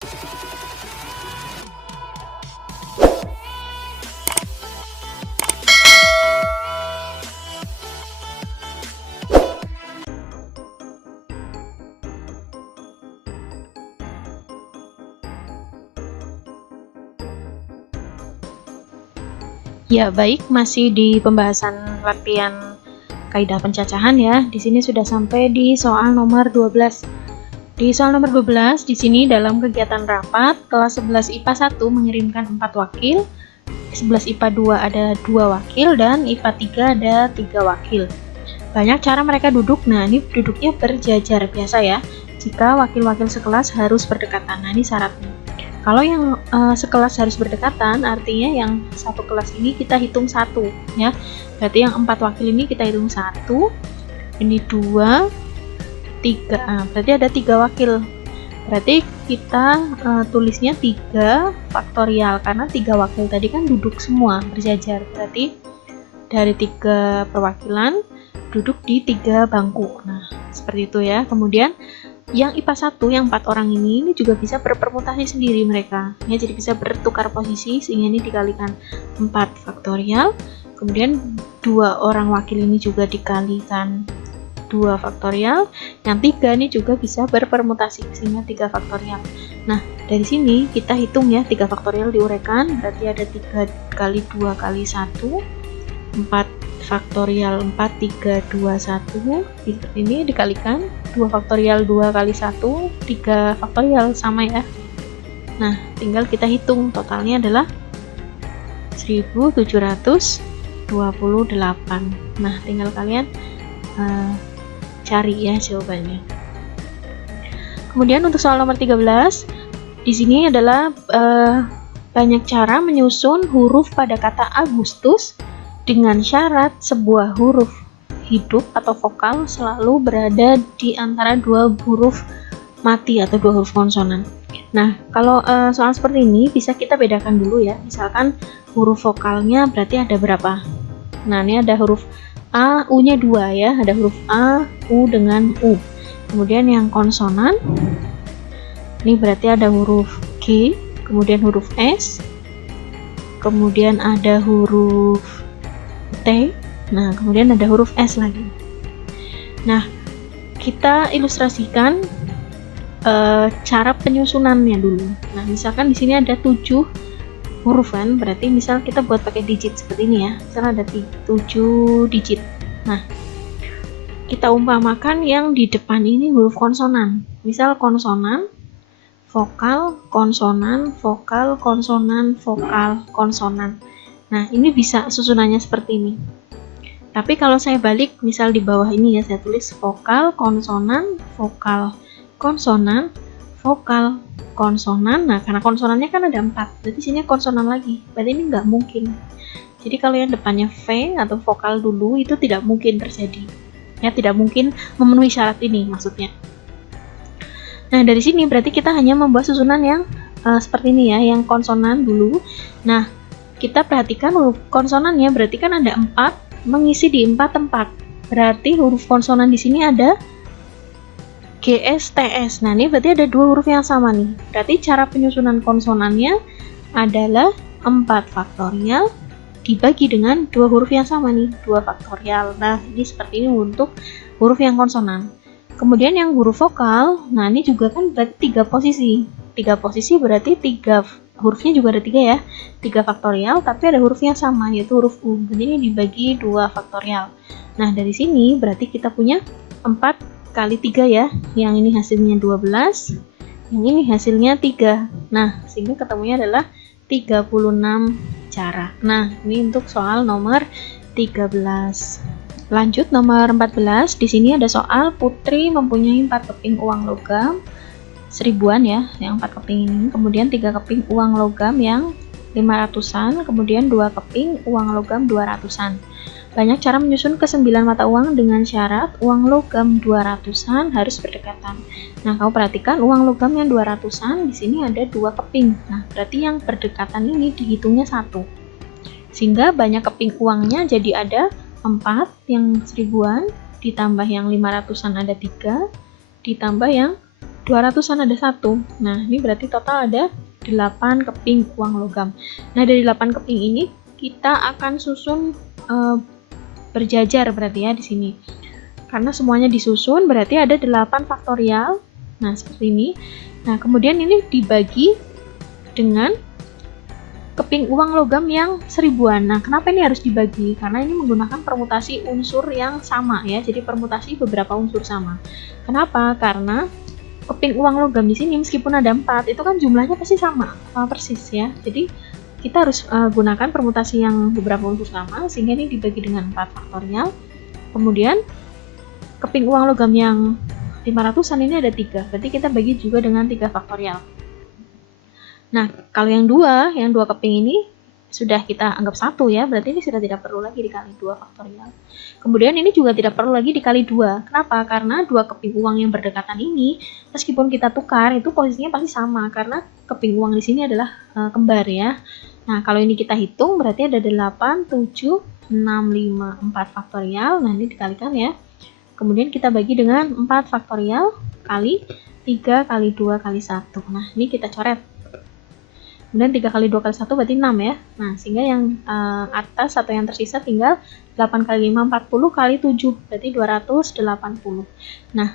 Ya, baik, masih di pembahasan latihan kaidah pencacahan ya. Di sini sudah sampai di soal nomor 12. Di soal nomor 12, di sini dalam kegiatan rapat, kelas 11 IPA 1 mengirimkan 4 wakil, 11 IPA 2 ada 2 wakil, dan IPA 3 ada 3 wakil. Banyak cara mereka duduk, nah ini duduknya berjajar biasa ya. Jika wakil-wakil sekelas harus berdekatan, nah ini syaratnya. Kalau yang sekelas harus berdekatan, artinya yang satu kelas ini kita hitung 1 ya. Berarti yang 4 wakil ini kita hitung 1, ini 2, 3. Berarti ada 3 wakil. Berarti kita tulisnya 3 faktorial karena 3 wakil tadi kan duduk semua berjajar. Berarti dari 3 perwakilan duduk di 3 bangku. Nah, seperti itu ya. Kemudian yang IPA 1 yang 4 orang ini juga bisa berpermutasi sendiri mereka ya, jadi bisa bertukar posisi sehingga ini dikalikan 4 faktorial, kemudian 2 orang wakil ini juga dikalikan 2 faktorial, yang 3 ini juga bisa berpermutasi sehingga 3 faktorial. Nah, dari sini kita hitung ya, 3 faktorial diuraikan, berarti ada 3 kali 2 kali 1, 4 faktorial 4, 3, 2, 1 ini dikalikan 2 faktorial 2 kali 1, 3 faktorial sama ya. Nah, tinggal kita hitung totalnya adalah 1728. Nah, tinggal kalian cari ya jawabannya. Kemudian untuk soal nomor 13, di sini adalah banyak cara menyusun huruf pada kata Agustus dengan syarat sebuah huruf hidup atau vokal selalu berada di antara 2 huruf mati atau 2 huruf konsonan. Nah, kalau soal seperti ini bisa kita bedakan dulu ya. Misalkan huruf vokalnya berarti ada berapa? Nah, ini ada huruf A, U-nya 2 ya. Ada huruf A, U dengan U. Kemudian yang konsonan, ini berarti ada huruf G, kemudian huruf S, kemudian ada huruf T, nah kemudian ada huruf S lagi. Nah, kita ilustrasikan cara penyusunannya dulu. Nah, misalkan di sini ada 7 huruf kan, berarti misal kita buat pakai digit seperti ini ya. Misal ada 7 digit. Nah, kita umpamakan yang di depan ini huruf konsonan. Misal konsonan, vokal, konsonan, vokal, konsonan, vokal, konsonan. Nah, ini bisa susunannya seperti ini. Tapi kalau saya balik, misal di bawah ini ya, saya tulis vokal, konsonan, vokal, konsonan, vokal, konsonan. Nah, karena konsonannya kan ada 4, berarti sini konsonan lagi. Berarti ini nggak mungkin. Jadi kalau yang depannya V atau vokal dulu, itu tidak mungkin terjadi. Ya, tidak mungkin memenuhi syarat ini maksudnya. Nah, dari sini berarti kita hanya membuat susunan yang seperti ini ya, yang konsonan dulu. Nah, kita perhatikan huruf konsonannya berarti kan ada 4 mengisi di 4 tempat. Berarti huruf konsonan di sini ada GSTS. Nah, ini berarti ada 2 huruf yang sama nih. Berarti cara penyusunan konsonannya adalah 4 faktorial dibagi dengan 2 huruf yang sama nih, 2 faktorial. Nah, ini seperti ini untuk huruf yang konsonan. Kemudian yang huruf vokal, nah ini juga kan berarti 3 posisi. 3 posisi berarti 3 hurufnya juga ada 3 ya, 3 faktorial, tapi ada huruf yang sama, yaitu huruf U. Jadi ini dibagi 2 faktorial. Nah, dari sini berarti kita punya 4 kali 3 ya, yang ini hasilnya 12, yang ini hasilnya 3. Nah, sehingga ketemunya adalah 36 cara. Nah, ini untuk soal nomor 13. Lanjut nomor 14, di sini ada soal Putri mempunyai 4 keping uang logam, 1000-an ya, yang 4 keping ini, kemudian 3 keping uang logam yang 500-an, kemudian 2 keping uang logam 200-an. Banyak cara menyusun ke 9 mata uang dengan syarat uang logam 200-an harus berdekatan. Nah, kamu perhatikan uang logam yang 200-an di sini ada 2 keping. Nah, berarti yang berdekatan ini dihitungnya 1. Sehingga banyak keping uangnya jadi ada 4 yang 1000-an, ditambah yang 500-an ada 3, ditambah yang 200-an ada 1. Nah, ini berarti total ada 8 keping uang logam. Nah, dari 8 keping ini kita akan susun berjajar berarti ya di sini. Karena semuanya disusun berarti ada 8 faktorial. Nah, seperti ini. Nah, kemudian ini dibagi dengan keping uang logam yang 1000-an. Nah, kenapa ini harus dibagi? Karena ini menggunakan permutasi unsur yang sama ya. Jadi permutasi beberapa unsur sama. Kenapa? Karena keping uang logam di sini meskipun ada 4, itu kan jumlahnya pasti sama persis ya. Jadi kita harus gunakan permutasi yang beberapa unsur sama sehingga ini dibagi dengan 4 faktorial. Kemudian keping uang logam yang 500-an ini ada 3. Berarti kita bagi juga dengan 3 faktorial. Nah, kalau yang 2 keping ini sudah kita anggap 1 ya, berarti ini sudah tidak perlu lagi dikali 2 faktorial. Kemudian ini juga tidak perlu lagi dikali 2. Kenapa? Karena 2 keping uang yang berdekatan ini, meskipun kita tukar, itu posisinya pasti sama, karena keping uang di sini adalah kembar ya. Nah, kalau ini kita hitung, berarti ada 8, 7, 6, 5, 4 faktorial. Nah, ini dikalikan ya. Kemudian kita bagi dengan 4 faktorial kali 3 kali 2 kali 1. Nah, ini kita coret. Kemudian 3 kali 2 kali 1 berarti 6 ya. Nah, sehingga yang atas atau yang tersisa tinggal 8 kali 5, 40 kali 7. Berarti 280. Nah,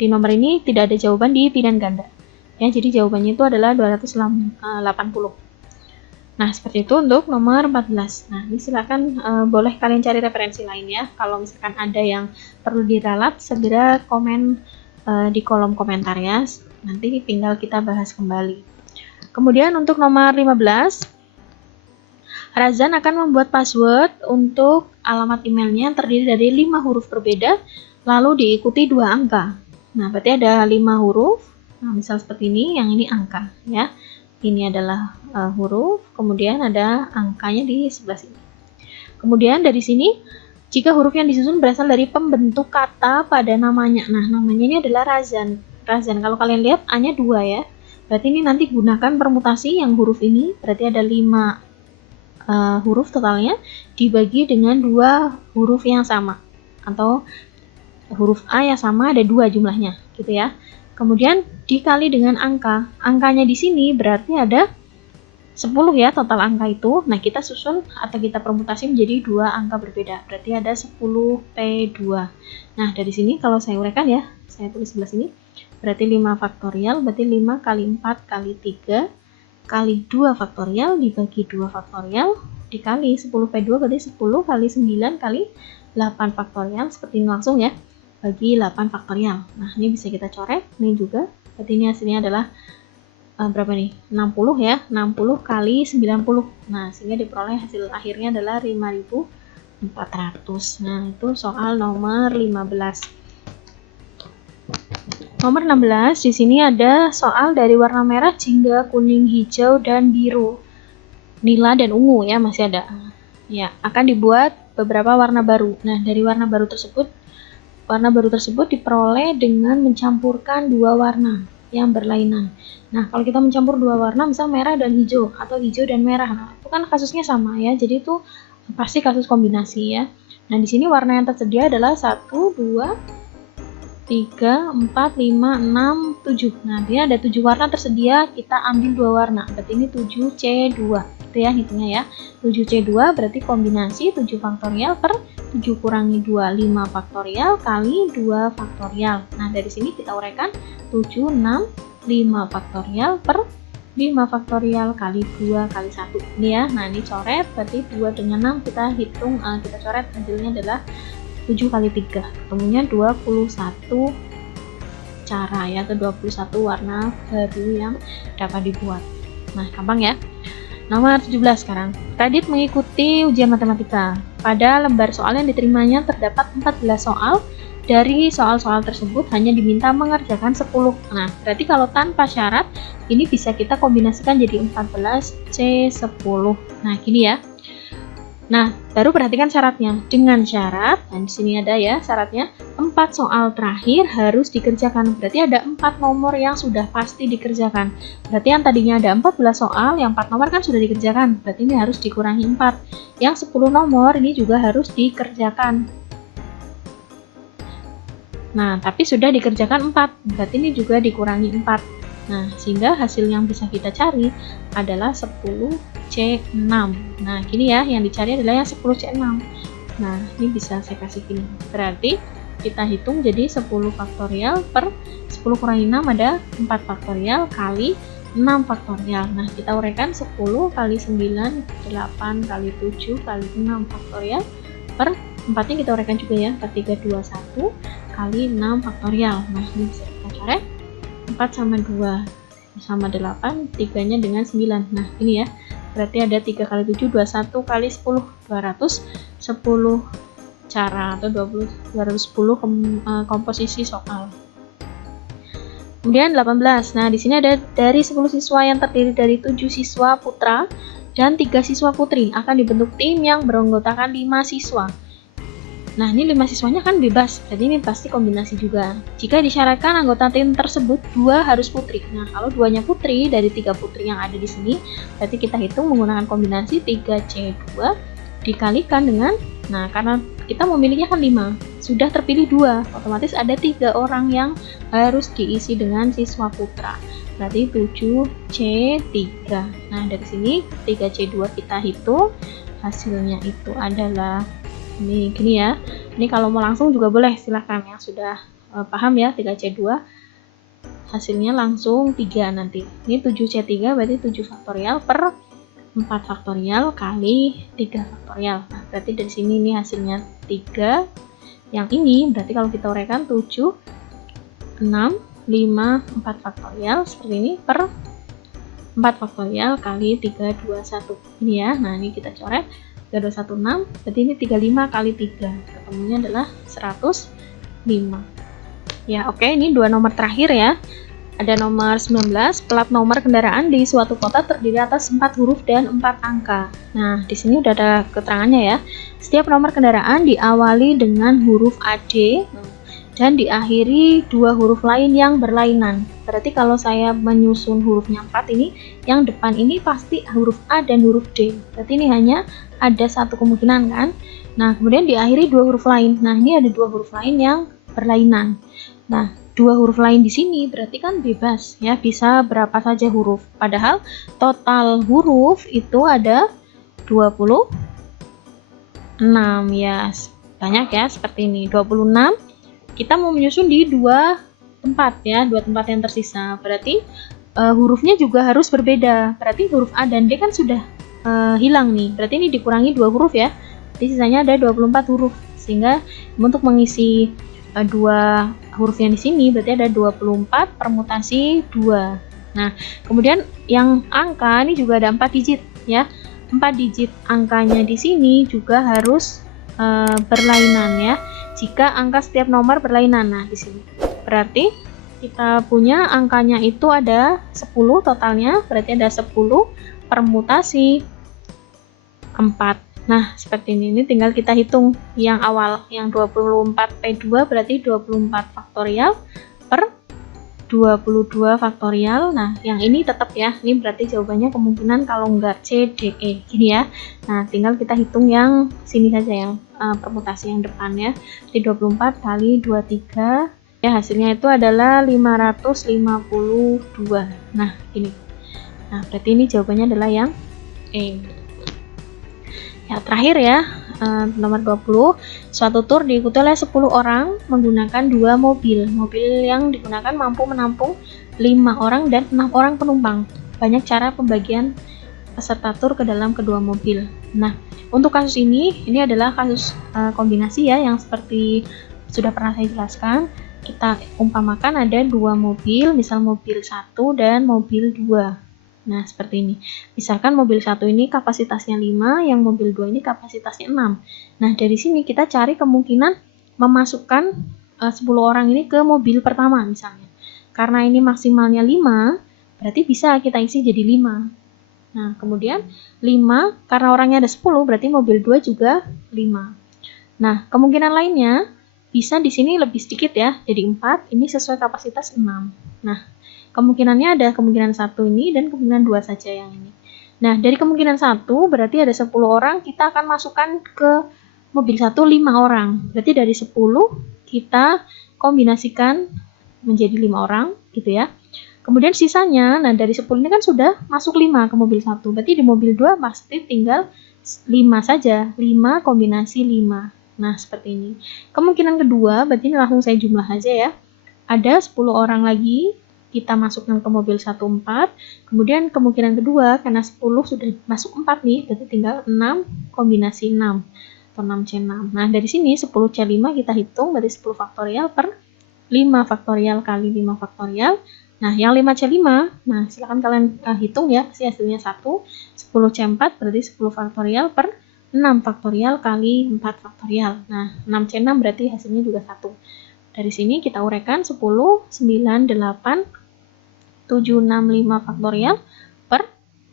di nomor ini tidak ada jawaban di pilihan ganda. Ya, jadi jawabannya itu adalah 280. Nah, seperti itu untuk nomor 14. Nah, ini silakan boleh kalian cari referensi lain ya. Kalau misalkan ada yang perlu diralat, segera komen di kolom komentar ya. Nanti tinggal kita bahas kembali. Kemudian untuk nomor 15, Razan akan membuat password untuk alamat emailnya yang terdiri dari 5 huruf berbeda, lalu diikuti 2 angka. Nah, berarti ada 5 huruf. Nah, misal seperti ini, yang ini angka ya. Ini adalah huruf, kemudian ada angkanya di sebelah sini. Kemudian dari sini, jika huruf yang disusun berasal dari pembentuk kata pada namanya. Nah, namanya ini adalah Razan. Razan, kalau kalian lihat A-nya 2 ya. Berarti ini nanti gunakan permutasi yang huruf ini, berarti ada 5 huruf totalnya, dibagi dengan 2 huruf yang sama. Atau huruf A yang sama ada 2 jumlahnya, gitu ya. Kemudian dikali dengan angka. Angkanya di sini berarti ada 10 ya total angka itu. Nah, kita susun atau kita permutasi menjadi 2 angka berbeda. Berarti ada 10P2. Nah, dari sini kalau saya uraikan ya, saya tulis sebelah sini. Berarti 5 faktorial, berarti 5 kali 4 kali 3 kali 2 faktorial dibagi 2 faktorial dikali 10P2 berarti 10 kali 9 kali 8 faktorial. Seperti ini langsung ya, bagi 8 faktorial. Nah, ini bisa kita coret, ini juga. Berarti ini hasilnya adalah berapa nih? 60 ya, 60 kali 90. Nah, sehingga diperoleh hasil akhirnya adalah 5.400. Nah, itu soal nomor 15. Nomor 16, di sini ada soal dari warna merah, jingga, kuning, hijau, dan biru. Nila dan ungu ya, masih ada. Ya, akan dibuat beberapa warna baru. Nah, dari warna baru tersebut diperoleh dengan mencampurkan 2 warna yang berlainan. Nah, kalau kita mencampur 2 warna, misal merah dan hijau, atau hijau dan merah, nah, itu kan kasusnya sama ya, jadi itu pasti kasus kombinasi ya. Nah, di sini warna yang tersedia adalah 1, 2, 3, 4, 5, 6, 7. Nah, dia ada 7 warna tersedia, kita ambil 2 warna. Berarti ini 7C2. Itu ya hitungnya ya. 7C2 berarti kombinasi 7 faktorial per 7 kurangi 2, 5 faktorial kali 2 faktorial. Nah, dari sini kita uraikan 7, 6, 5 faktorial per 5 faktorial kali 2 kali 1. Ini ya. Nah, ini coret, berarti 2 dengan 6 kita hitung, kita coret, hasilnya adalah 7 kali 3, ketemunya 21 cara ya, atau 21 warna baru yang dapat dibuat. Nah, gampang ya. Nomor 17 sekarang. Radit mengikuti ujian matematika. Pada lembar soal yang diterimanya terdapat 14 soal. Dari soal-soal tersebut hanya diminta mengerjakan 10. Nah, berarti kalau tanpa syarat, ini bisa kita kombinasikan jadi 14C10. Nah, gini ya. Nah, baru perhatikan syaratnya. Dengan syarat, dan di sini ada ya syaratnya, 4 soal terakhir harus dikerjakan. Berarti ada 4 nomor yang sudah pasti dikerjakan. Berarti yang tadinya ada 14 soal, yang 4 nomor kan sudah dikerjakan. Berarti ini harus dikurangi 4. Yang 10 nomor ini juga harus dikerjakan. Nah, tapi sudah dikerjakan 4, berarti ini juga dikurangi 4. Nah, sehingga hasil yang bisa kita cari adalah 10C6. Nah, gini ya, yang dicari adalah yang 10C6. Nah, ini bisa saya kasih gini. Berarti kita hitung jadi 10 faktorial per 10 kurangi 6 ada 4 faktorial kali 6 faktorial. Nah, kita uraikan 10 kali 9, 8 kali 7 kali 6 faktorial per 4-nya kita uraikan juga ya, per 321 kali 6 faktorial. Nah, ini bisa kita coret. 4 sama 2 sama 8, 3-nya dengan 9. Nah, ini ya. Berarti ada 3 kali 7, 21 kali 10, 210 cara atau 210 komposisi soal. Kemudian 18. Nah, di sini ada dari 10 siswa yang terdiri dari 7 siswa putra dan 3 siswa putri akan dibentuk tim yang beranggotakan 5 siswa. Nah, ini 5 siswanya kan bebas, jadi ini pasti kombinasi juga. Jika disyaratkan anggota tim tersebut 2 harus putri. Nah, kalau 2-nya putri dari 3 putri yang ada di sini, berarti kita hitung menggunakan kombinasi 3C2 dikalikan dengan, nah karena kita memilihnya kan 5, sudah terpilih 2, otomatis ada 3 orang yang harus diisi dengan siswa putra. Berarti 7C3. Nah, dari sini 3C2 kita hitung, hasilnya itu adalah ini gini ya. Ini kalau mau langsung juga boleh, silahkan yang sudah paham ya 3C2 hasilnya langsung 3 nanti. Ini 7C3 berarti 7 faktorial per 4 faktorial kali 3 faktorial. Nah, berarti dari sini ini hasilnya 3. Yang ini berarti kalau kita uraikan 7 6 5 4 faktorial seperti ini per 4 faktorial kali 3 2 1. Ini ya. Nah, ini kita coret 3216, berarti ini 35 kali 3, ketemunya adalah 105. Ya, oke, ini 2 nomor terakhir ya. Ada nomor 19, plat nomor kendaraan di suatu kota terdiri atas 4 huruf dan 4 angka. Nah, di sini udah ada keterangannya ya. Setiap nomor kendaraan diawali dengan huruf AD dan diakhiri 2 huruf lain yang berlainan. Berarti kalau saya menyusun hurufnya 4 ini, yang depan ini pasti huruf A dan huruf D. Berarti ini hanya ada satu kemungkinan kan. Nah, kemudian diakhiri 2 huruf lain. Nah, ini ada 2 huruf lain yang berlainan. Nah, 2 huruf lain di sini berarti kan bebas ya, bisa berapa saja huruf. Padahal total huruf itu ada 26 ya. Banyak ya seperti ini. 26. Kita mau menyusun di 2 tempat ya, 2 tempat yang tersisa. Berarti hurufnya juga harus berbeda. Berarti huruf A dan D kan sudah hilang nih. Berarti ini dikurangi 2 huruf ya. Jadi sisanya ada 24 huruf. Sehingga untuk mengisi 2 huruf yang di sini berarti ada 24 permutasi 2. Nah, kemudian yang angka ini juga ada 4 digit ya. 4 digit angkanya di sini juga harus berlainan ya. Jika angka setiap nomor berlainan. Nah, di sini berarti kita punya angkanya itu ada 10 totalnya, berarti ada 10 permutasi 4. Nah, seperti ini tinggal kita hitung yang awal, yang 24P2 berarti 24 faktorial per 22 faktorial. Nah, yang ini tetap ya, ini berarti jawabannya kemungkinan kalau enggak C, D, E, gini ya. Nah, tinggal kita hitung yang sini saja, yang permutasi yang depan ya. Jadi 24 kali 23, ya hasilnya itu adalah 552. Nah, ini. Nah, berarti ini jawabannya adalah yang E. Ya, terakhir ya, nomor 20, suatu tur diikuti oleh 10 orang menggunakan 2 mobil. Mobil yang digunakan mampu menampung 5 orang dan 6 orang penumpang. Banyak cara pembagian peserta tur ke dalam kedua mobil. Nah, untuk kasus ini adalah kasus kombinasi ya, yang seperti sudah pernah saya jelaskan. Kita umpamakan ada 2 mobil, misal mobil 1 dan mobil 2. Nah, seperti ini. Misalkan mobil 1 ini kapasitasnya 5, yang mobil 2 ini kapasitasnya 6. Nah, dari sini kita cari kemungkinan memasukkan 10 orang ini ke mobil pertama misalnya. Karena ini maksimalnya 5, berarti bisa kita isi jadi 5. Nah, kemudian 5, karena orangnya ada 10, berarti mobil 2 juga 5. Nah, kemungkinan lainnya bisa di sini lebih sedikit ya, jadi 4, ini sesuai kapasitas 6. Nah, kemungkinannya ada kemungkinan 1 ini dan kemungkinan 2 saja yang ini. Nah, dari kemungkinan 1 berarti ada 10 orang, kita akan masukkan ke mobil 1 5 orang. Berarti dari 10 kita kombinasikan menjadi 5 orang gitu ya. Kemudian sisanya, nah dari 10 ini kan sudah masuk 5 ke mobil 1. Berarti di mobil 2 pasti tinggal 5 saja. 5 kombinasi 5. Nah, seperti ini. Kemungkinan kedua, berarti ini langsung saya jumlah aja ya. Ada 10 orang lagi, kita masukkan ke mobil 1 4. Kemudian kemungkinan kedua, karena 10 sudah masuk 4 nih, berarti tinggal 6 kombinasi 6. Atau 6C6. Nah, dari sini 10C5 kita hitung, berarti 10 faktorial per 5 faktorial kali 5 faktorial. Nah, yang 5C5, nah silakan kalian hitung ya, pasti hasilnya 1. 10C4 berarti 10 faktorial per 6 faktorial kali 4 faktorial. Nah, 6C6 berarti hasilnya juga 1. Dari sini kita uraikan 10, 9, 8, 7, 6, 5 faktorial per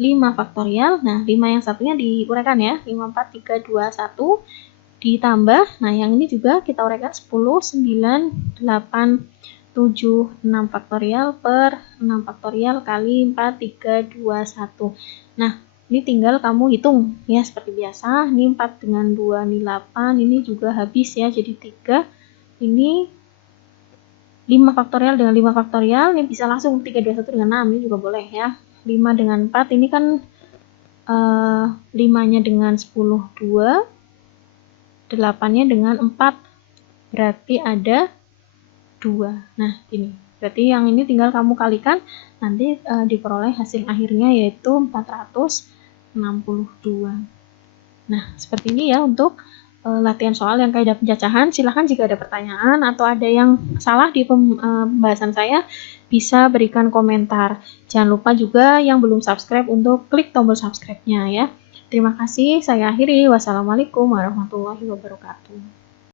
5 faktorial. Nah, 5 yang satunya diuraikan ya, 5, 4, 3, 2, 1. Ditambah, nah yang ini juga kita uraikan 10, 9, 8, 7, 6 faktorial per 6 faktorial kali 4, 3, 2, 1. Nah, ini tinggal kamu hitung ya seperti biasa. Ini 4 dengan 2, ini 8, ini juga habis ya, jadi 3. Ini 5 faktorial dengan 5 faktorial, ini bisa langsung 3, 2, 1 dengan 6, ini juga boleh ya. 5 dengan 4, ini kan 5-nya dengan 10, 2. 8-nya dengan 4, berarti ada 2. Nah, ini. Berarti yang ini tinggal kamu kalikan, nanti diperoleh hasil akhirnya yaitu 462. Nah, seperti ini ya untuk latihan soal yang kaidah pencacahan. Silahkan jika ada pertanyaan atau ada yang salah di pembahasan saya, bisa berikan komentar. Jangan lupa juga yang belum subscribe untuk klik tombol subscribe-nya ya. Terima kasih, saya akhiri. Wassalamualaikum warahmatullahi wabarakatuh.